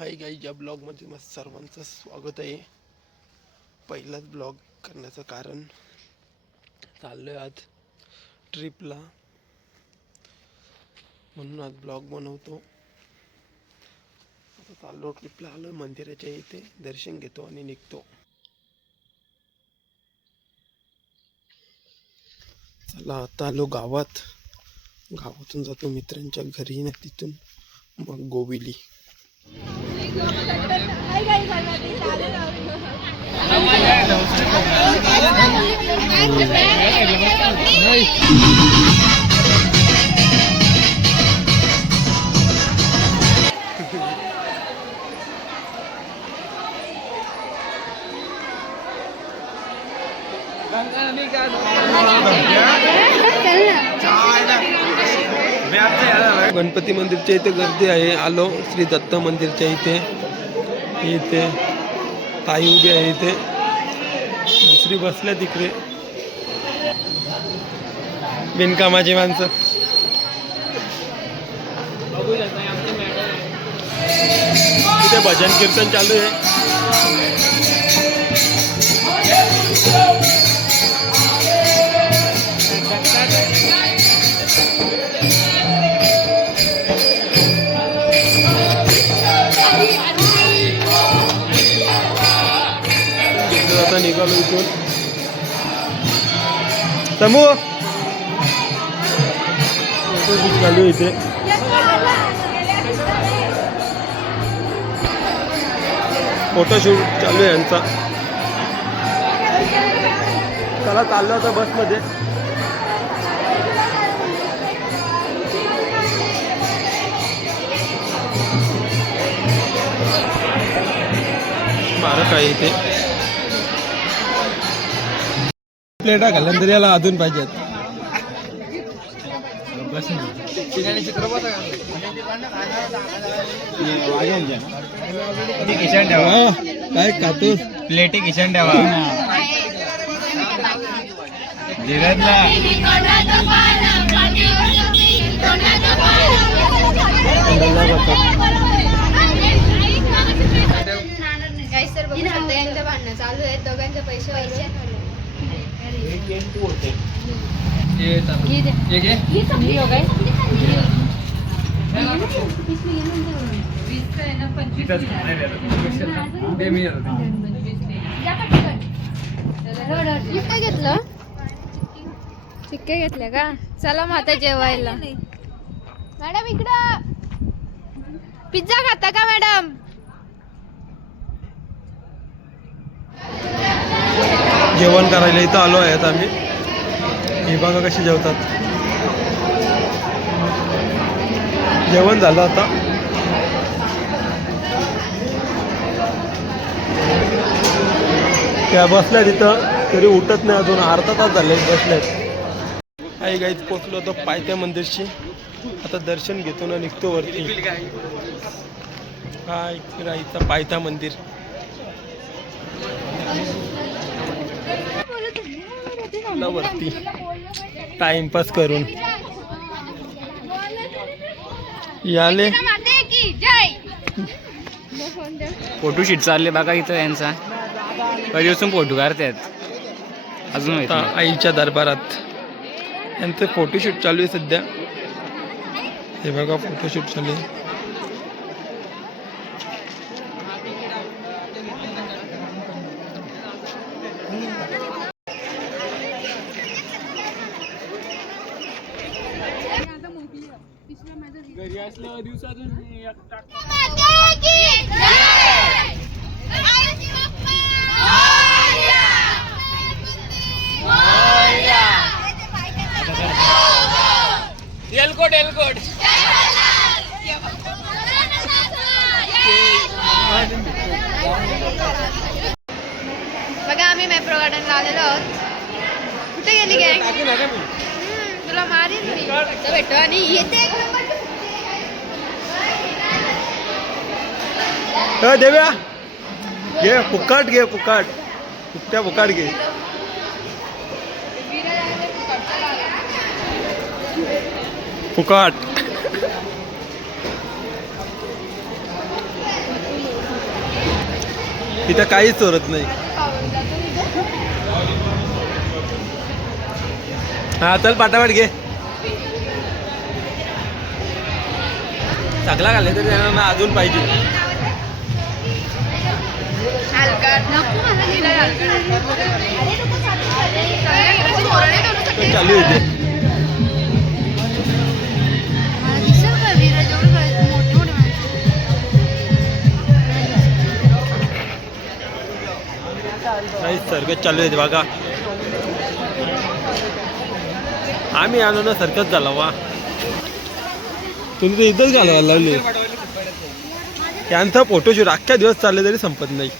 Hi guys, या ब्लॉगमध्ये मग सर्वांचं स्वागत आहे. पहिलाच ब्लॉग करण्याचं कारण चाललोय आज ट्रिपला, म्हणून आज ब्लॉग बनवतो. आता चाललो ट्रिपला, आलो मंदिराच्या इथे, दर्शन घेतो आणि निघतो. चला आता आलो गावातून जातो मित्रांच्या घरी, ना तिथून मग गोविली. गणपती मंदिरच्या इथे गर्दी आहे. आलो श्री दत्त मंदिरच्या इथे ताई उभी आहे, इथे दुसरी बसल्या तिकडे. बिनकामाची माणसं. इथे भजन कीर्तन चालू आहे. आता निघालो इथून. समूह चालू इथे. फोटोशूट चालू आहे यांचा. चला चाललो आता बसमध्ये. स्मारक आहे इथे. प्लेटा घालून तरी याला अजून पाहिजेत. काय खातो प्लेटी किचन ठेवा. यांचं भांडणं चालू आहे, दोघांचे पैसे व्हायचे. घेतलं चिक्के घेतले का? चला मग आता जेवायला. मॅडम इकडं पिझ्झा खाता का मॅडम? जेवण करायला इथं आलो आहेत आम्ही. हे बघा कशी जेवतात. जेवण झालं आता. त्या बसल्या तिथं, तरी उठत नाही अजून. अर्धा तास झाले बसल्यात. आई गाईच पोचलो होतो पायथ्या मंदिरशी. आता दर्शन घेतो ना निघतो वरती. हा इथं पायथा मंदिर. वरती टाइमपास करून याले. फोटोशूट चालले बघा इथं यांचा. कधीपासून फोटो काढतात अजून. आईच्या दरबारात यांचं फोटोशूट चालू आहे सध्या. हे बघा फोटोशूट चालू आहे. घरी असल्यावर दिवसातून एलकोट बघा आम्ही मेट्रो गार्डनला आलेलो आहोत. कुठे गेली गॅंग? तुला मारीन मी. भेटो आणि येते. देव्या घे फुकाट, घे फुकाट. कुठल्या फुकाट घे. फुकाट. इथं काहीच चोरत नाही. हा चल पाटापाट घे. सगळा घाले तरी त्यांना अजून पाहिजे. चालू येते सर्कस चालू येते बघा. आम्ही आलो ना सर्कस झाला वा. तुम्ही तर इथंच घालवायला लावली. त्यांचा फोटोशूट अख्ख्या दिवस चालले तरी संपत नाही.